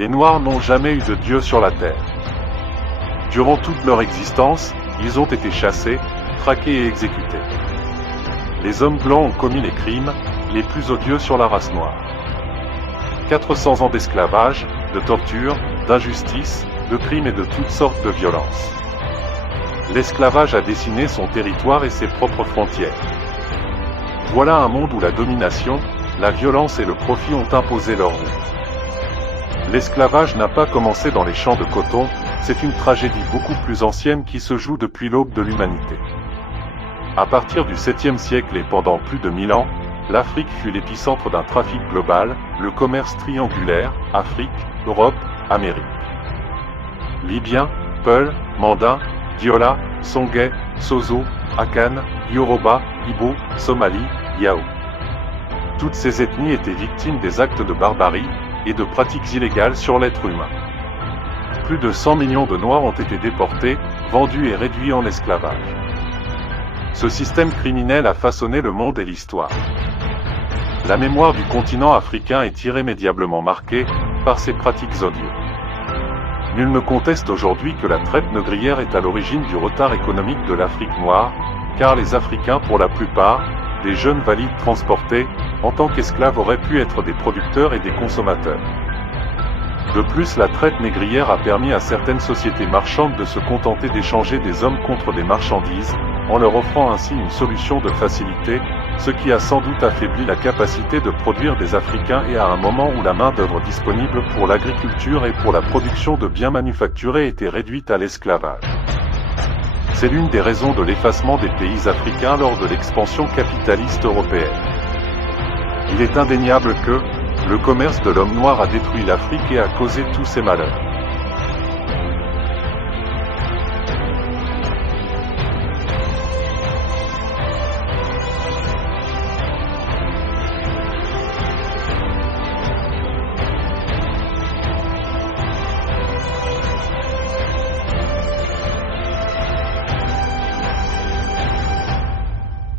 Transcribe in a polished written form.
Les Noirs n'ont jamais eu de Dieu sur la terre. Durant toute leur existence, ils ont été chassés, traqués et exécutés. Les hommes blancs ont commis les crimes les plus odieux sur la race noire. 400 ans d'esclavage, de torture, d'injustice, de crimes et de toutes sortes de violences. L'esclavage a dessiné son territoire et ses propres frontières. Voilà un monde où la domination, la violence et le profit ont imposé leur route. L'esclavage n'a pas commencé dans les champs de coton, c'est une tragédie beaucoup plus ancienne qui se joue depuis l'aube de l'humanité. À partir du 7e siècle et pendant plus de 1000 ans, l'Afrique fut l'épicentre d'un trafic global, le commerce triangulaire, Afrique, Europe, Amérique. Libyens, Peuls, Mandins, Diola, Songais, Sozo, Akan, Yoruba, Ibo, Somali, Yao. Toutes ces ethnies étaient victimes des actes de barbarie et de pratiques illégales sur l'être humain. Plus de 100 millions de Noirs ont été déportés, vendus et réduits en esclavage. Ce système criminel a façonné le monde et l'histoire. La mémoire du continent africain est irrémédiablement marquée par ces pratiques odieuses. Nul ne conteste aujourd'hui que la traite négrière est à l'origine du retard économique de l'Afrique noire, car les Africains, pour la plupart, des jeunes valides transportés, en tant qu'esclaves auraient pu être des producteurs et des consommateurs. De plus, la traite négrière a permis à certaines sociétés marchandes de se contenter d'échanger des hommes contre des marchandises, en leur offrant ainsi une solution de facilité, ce qui a sans doute affaibli la capacité de produire des Africains et à un moment où la main-d'œuvre disponible pour l'agriculture et pour la production de biens manufacturés était réduite à l'esclavage. C'est l'une des raisons de l'effacement des pays africains lors de l'expansion capitaliste européenne. Il est indéniable que le commerce de l'homme noir a détruit l'Afrique et a causé tous ces malheurs.